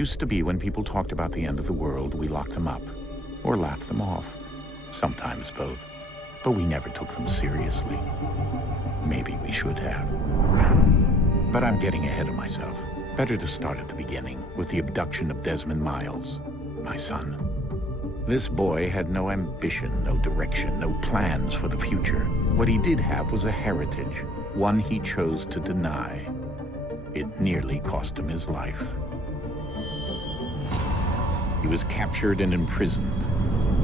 Used to be when people talked about the end of the world, we locked them up, or laughed them off. Sometimes both. But we never took them seriously. Maybe we should have. But I'm getting ahead of myself. Better to start at the beginning, with the abduction of Desmond Miles, my son. This boy had no ambition, no direction, no plans for the future. What he did have was a heritage, one he chose to deny. It nearly cost him his life. He was captured and imprisoned.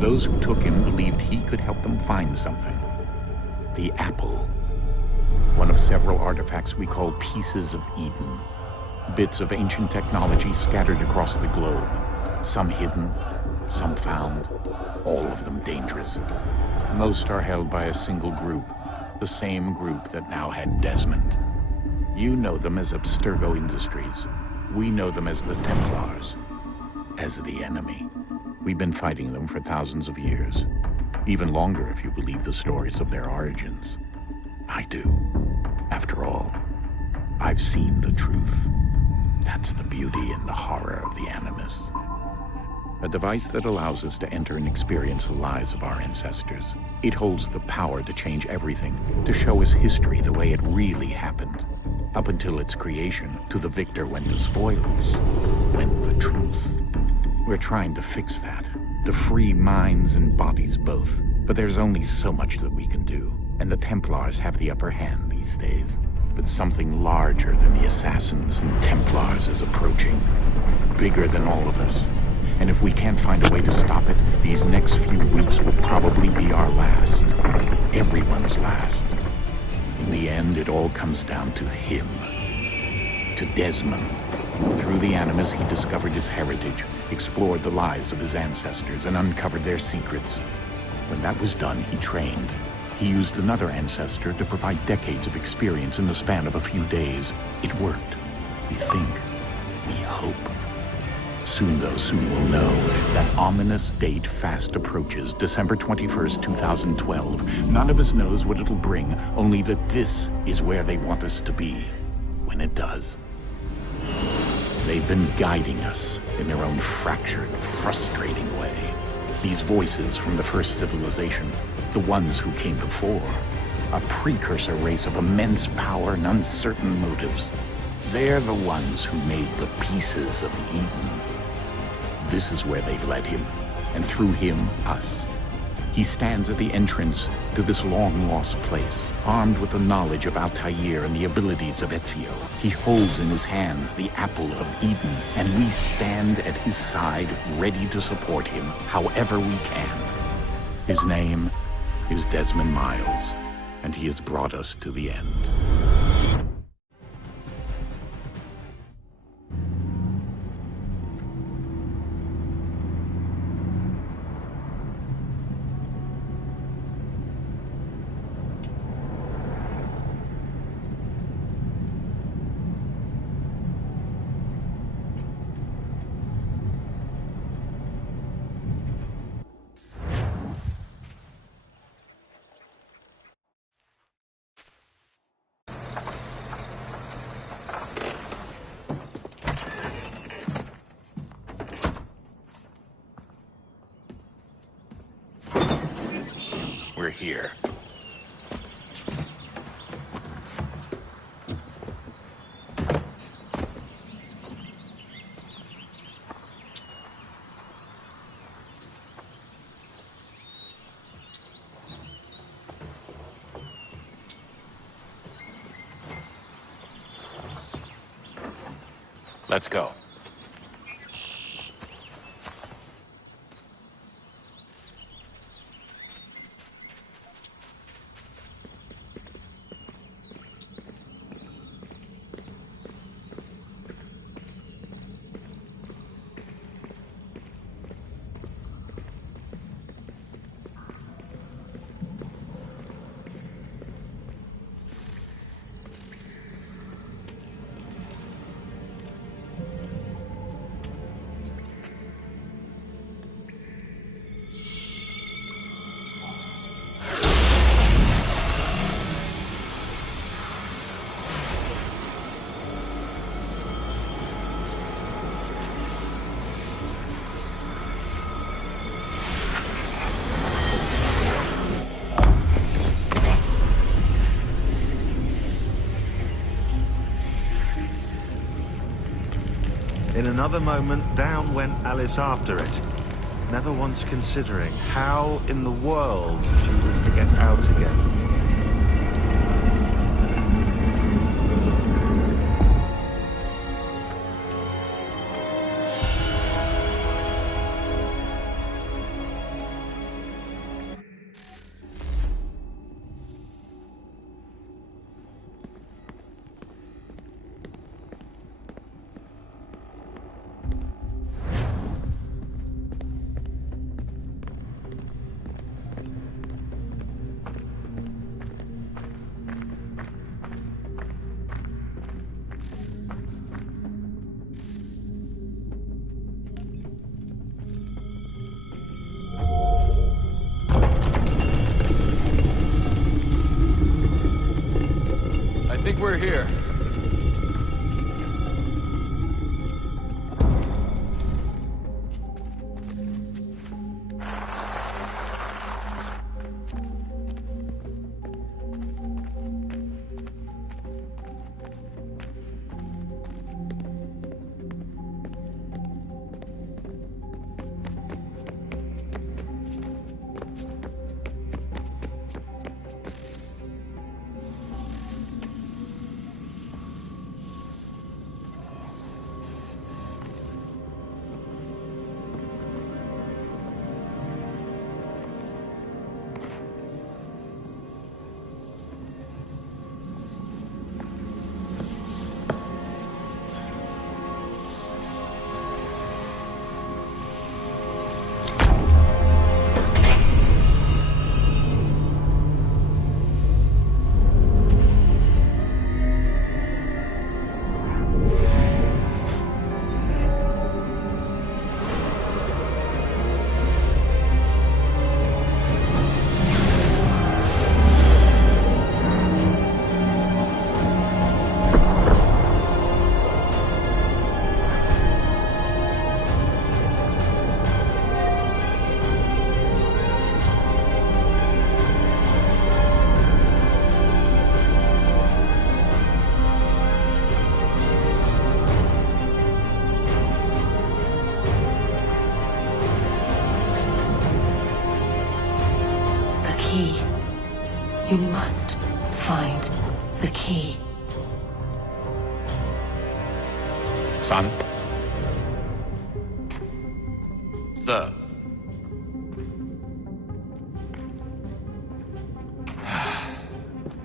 Those who took him believed he could help them find something. The apple. One of several artifacts we call pieces of Eden. Bits of ancient technology scattered across the globe. Some hidden, some found, all of them dangerous. Most are held by a single group, the same group that now had Desmond. You know them as Abstergo Industries. We know them as the Templars, as the enemy. We've been fighting them for thousands of years, even longer if you believe the stories of their origins. I do. After all, I've seen the truth. That's the beauty and the horror of the Animus. A device that allows us to enter and experience the lives of our ancestors. It holds the power to change everything, to show us history the way it really happened. Up until its creation, to the victor went the spoils, went the truth. We're trying to fix that, to free minds and bodies both. But there's only so much that we can do, and the Templars have the upper hand these days. But something larger than the Assassins and Templars is approaching, bigger than all of us. And if we can't find a way to stop it, these next few weeks will probably be our last. Everyone's last. In the end, it all comes down to him. To Desmond. Through the Animus, he discovered his heritage, explored the lives of his ancestors, and uncovered their secrets. When that was done, he trained. He used another ancestor to provide decades of experience in the span of a few days. It worked. We think. We hope. Soon, though, soon we'll know. That ominous date fast approaches, December 21st, 2012. None of us knows what it'll bring, only that this is where they want us to be, when it does. They've been guiding us in their own fractured, frustrating way. These voices from the first civilization, the ones who came before, a precursor race of immense power and uncertain motives. They're the ones who made the pieces of Eden. This is where they've led him, and through him, us. He stands at the entrance to this long-lost place, armed with the knowledge of Altair and the abilities of Ezio. He holds in his hands the apple of Eden, and we stand at his side, ready to support him, however we can. His name is Desmond Miles, and he has brought us to the end. We're here. Let's go. In another moment, down went Alice after it, never once considering how in the world she was to get out again. I think we're here. You must find the key. Son? Sir.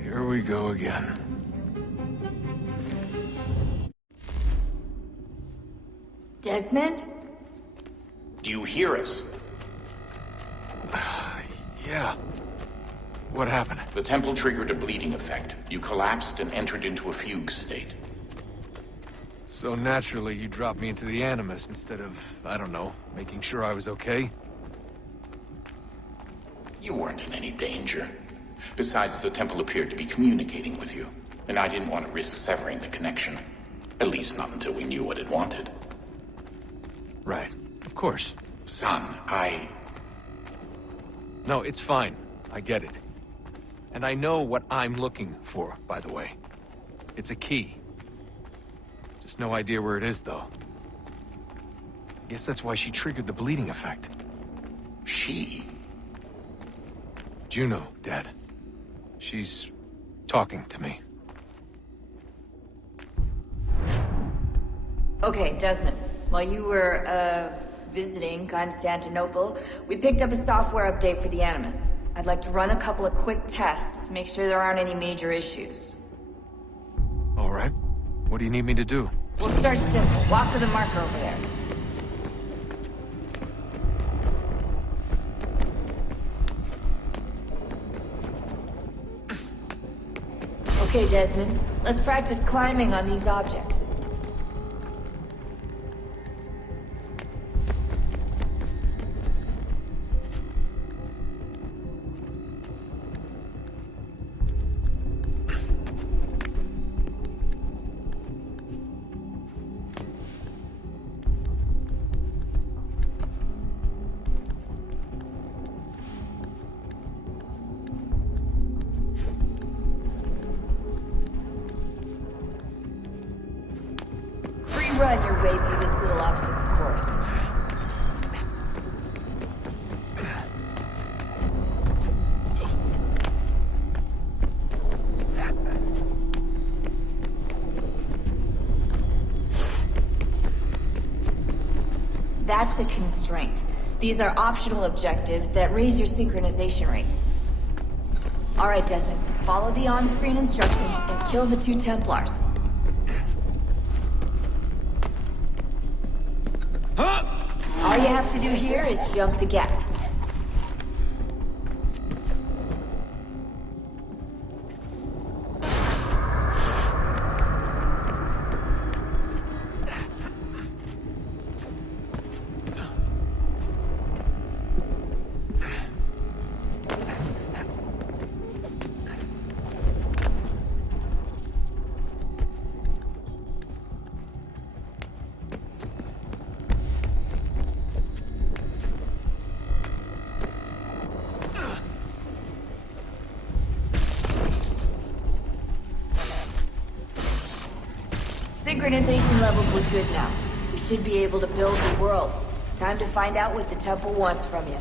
Here we go again. Desmond? Do you hear us? Yeah. What happened? The temple triggered a bleeding effect. You collapsed and entered into a fugue state. So naturally, you dropped me into the Animus instead of, I don't know, making sure I was okay? You weren't in any danger. Besides, the temple appeared to be communicating with you, and I didn't want to risk severing the connection. At least not until we knew what it wanted. Right. Of course. Son, No, it's fine. I get it. And I know what I'm looking for, by the way. It's a key. Just no idea where it is, though. Guess that's why she triggered the bleeding effect. She? Juno, Dad. She's talking to me. Okay, Desmond. While you were, visiting Constantinople, we picked up a software update for the Animus. I'd like to run a couple of quick tests, make sure there aren't any major issues. All right. What do you need me to do? We'll start simple. Walk to the marker over there. Okay, Desmond. Let's practice climbing on these objects. Run your way through this little course. That's a constraint. These are optional objectives that raise your synchronization rate. Alright, Desmond. Follow the on-screen instructions and kill the 2 Templars. All you have to do here is jump the gap. Synchronization levels look good now. We should be able to build the world. Time to find out what the temple wants from you.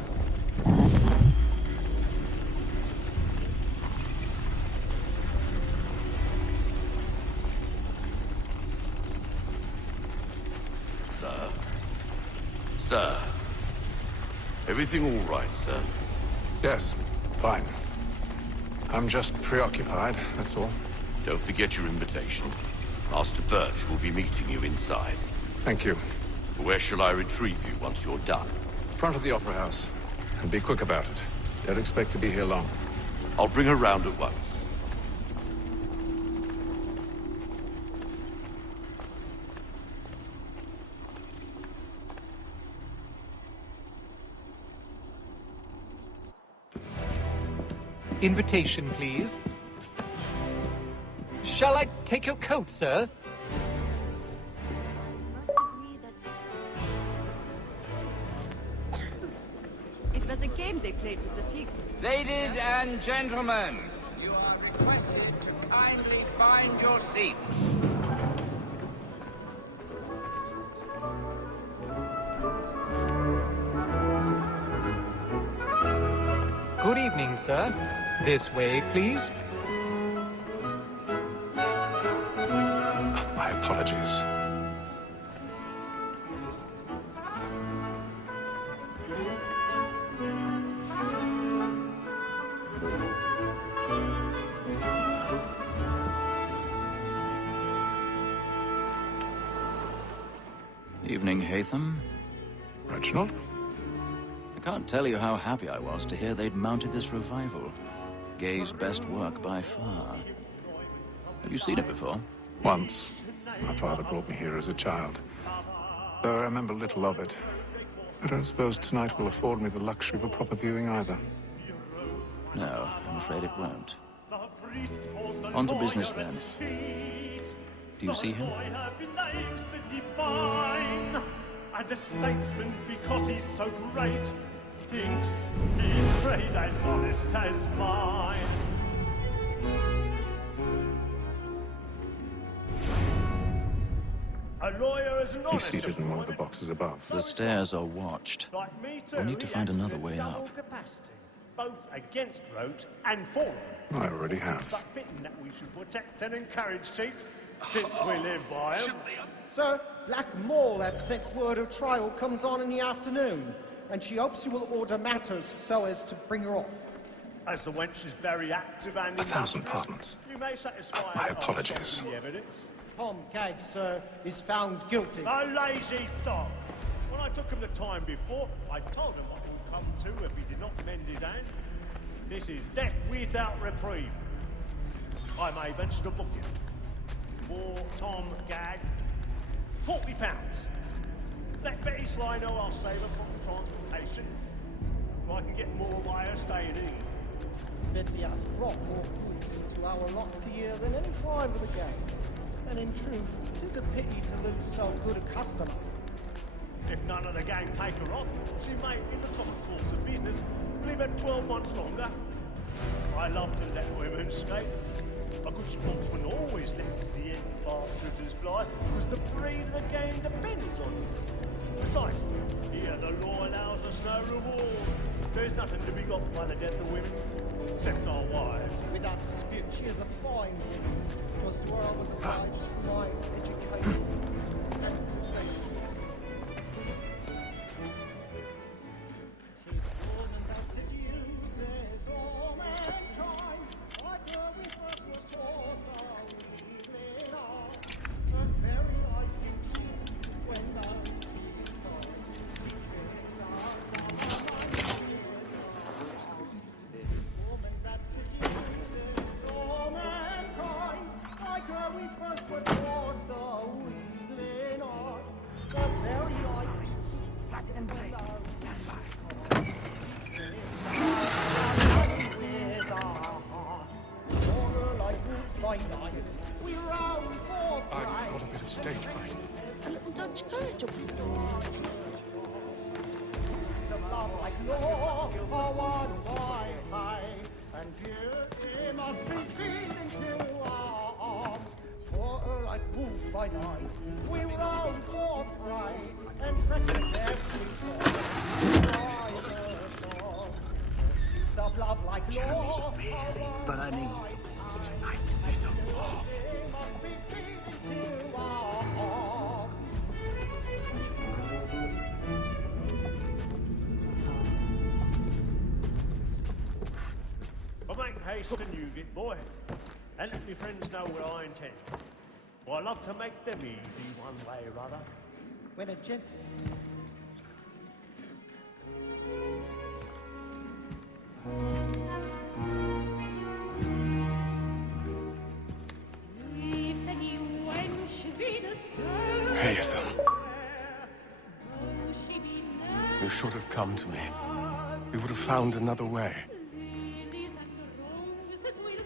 Sir. Everything all right, sir? Yes, fine. I'm just preoccupied, that's all. Don't forget your invitation. Master Birch will be meeting you inside. Thank you. Where shall I retrieve you once you're done? Front of the Opera House. And be quick about it. Don't expect to be here long. I'll bring her round at once. Invitation, please. Shall I take your coat, sir? It was a game they played with the pigs. Ladies and gentlemen, you are requested to kindly find your seats. Good evening, sir. This way, please. My apologies. Evening, Hatham. Reginald? I can't tell you how happy I was to hear they'd mounted this revival. Gay's best work by far. Have you seen it before? Once. My father brought me here as a child. Though I remember little of it. I don't suppose tonight will afford me the luxury of a proper viewing either. No, I'm afraid it won't. On to business then. Do you see him? And the statesman, because he's so great, thinks his trade as honest as mine. A lawyer is an He's honest seated in one of the boxes above. The stairs are watched. like me too. We'll need to he find acts another in way double up. capacity, both against roads and for them. I already have. But fitting that we should protect and encourage cheats, since we live by them. Sir, Black Mall had sent word her trial comes on in the afternoon, and she hopes you will order matters so as to bring her off. As the wench is very active and 1,000 industrious, pardons. you may satisfy My her apologies. of the evidence. Tom Gagg, sir, is found guilty. A lazy dog. When I took him the time before, I told him what would come to if he did not mend his hand. This is death without reprieve. I may venture to book him. For Tom Gagg, £40. Let Betty Sly know I'll save her from transportation. If I can get more by her staying in. Betty hath brought more goods into our lot a year than any five of the gang. And in truth, 'tis a pity to lose so good a customer. If none of the gang take her off, she may, in the common course of business, live at 12 months longer. I love to let women skate. A good sportsman always lets the end partridges fly, because the breed of the game depends on it. Besides, here the law allows us no reward. There's nothing to be got by the death of women, except our wives. Without dispute, she is a fine woman. It was to her I was obliged for my education and to say. I've got a bit of stage fright. A little Dutch courage. Like law, one high, and beauty must be feeding to our arms. For like wolves by night, we roam for prey, and practice every of love like law. Really burning tonight is a war. Must be feeding to our arms. But make haste and you get boy, and let me friends know what I intend. For I love to make them easy one way or other. When a gent... Haytham. You should have come to me. We would have found another way.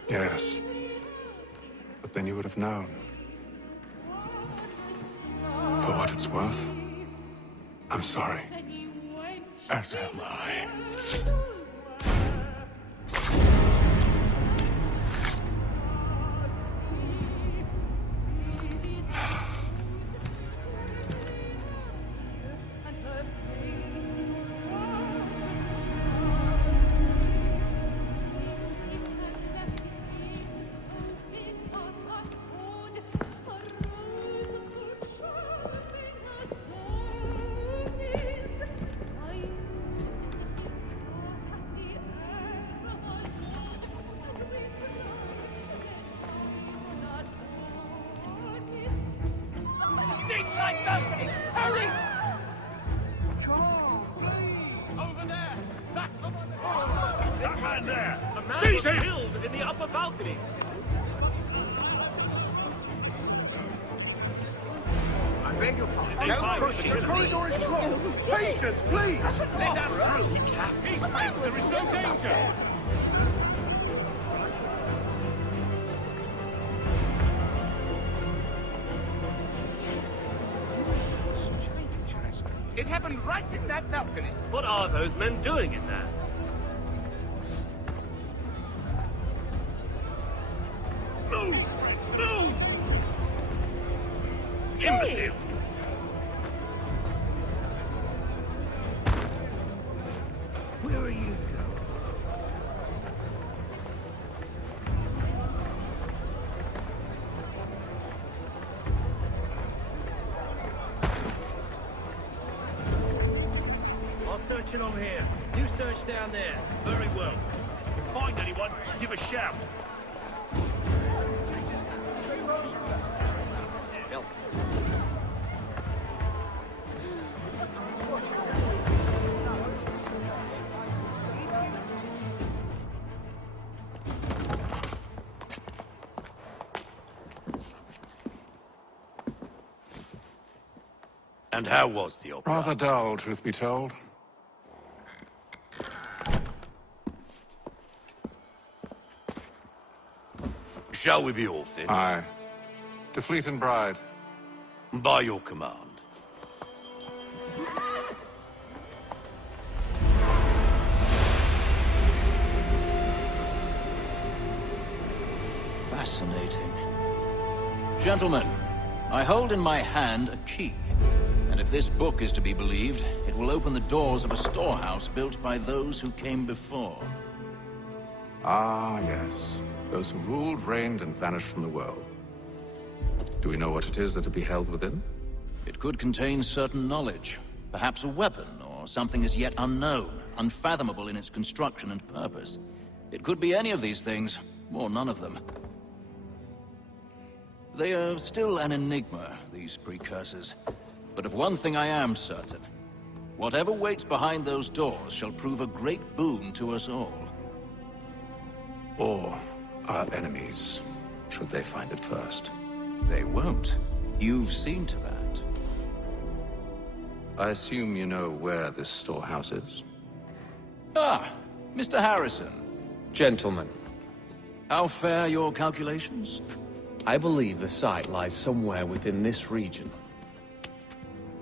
Yes. But then you would have known. For what it's worth, I'm sorry. As am I. It happened right in that balcony. What are those men doing in there? Move! Move! Imbecile! Where are you going? Search along here. You search down there. Very well. If you find anyone, give a shout. And how was the opera? Rather dull, truth be told. Shall we be off then? Aye. To Fleet and Bride. By your command. Fascinating. Gentlemen, I hold in my hand a key. And if this book is to be believed, it will open the doors of a storehouse built by those who came before. Ah, yes. Those who ruled, reigned, and vanished from the world. Do we know what it is that will be held within? It could contain certain knowledge. Perhaps a weapon, or something as yet unknown, unfathomable in its construction and purpose. It could be any of these things, or none of them. They are still an enigma, these precursors. But of one thing I am certain. Whatever waits behind those doors shall prove a great boon to us all. Or our enemies, should they find it first. They won't. You've seen to that. I assume you know where this storehouse is? Ah, Mr. Harrison. Gentlemen, How fare your calculations? I believe the site lies somewhere within this region.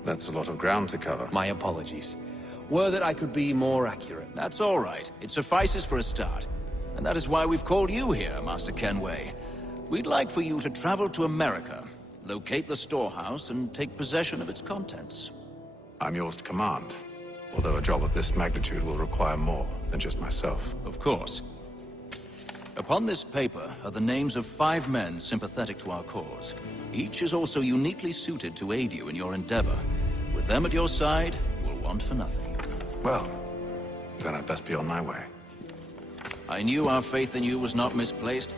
That's a lot of ground to cover. My apologies. Were that I could be more accurate. That's all right. It suffices for a start. And that is why we've called you here, Master Kenway. We'd like for you to travel to America, locate the storehouse, and take possession of its contents. I'm yours to command, although a job of this magnitude will require more than just myself. Of course. Upon this paper are the names of 5 men sympathetic to our cause. Each is also uniquely suited to aid you in your endeavor. With them at your side, we'll want for nothing. Well, then I'd best be on my way. I knew our faith in you was not misplaced.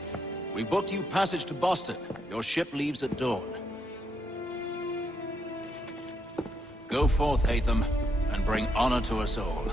We've booked you passage to Boston. Your ship leaves at dawn. Go forth, Hatham, and bring honor to us all.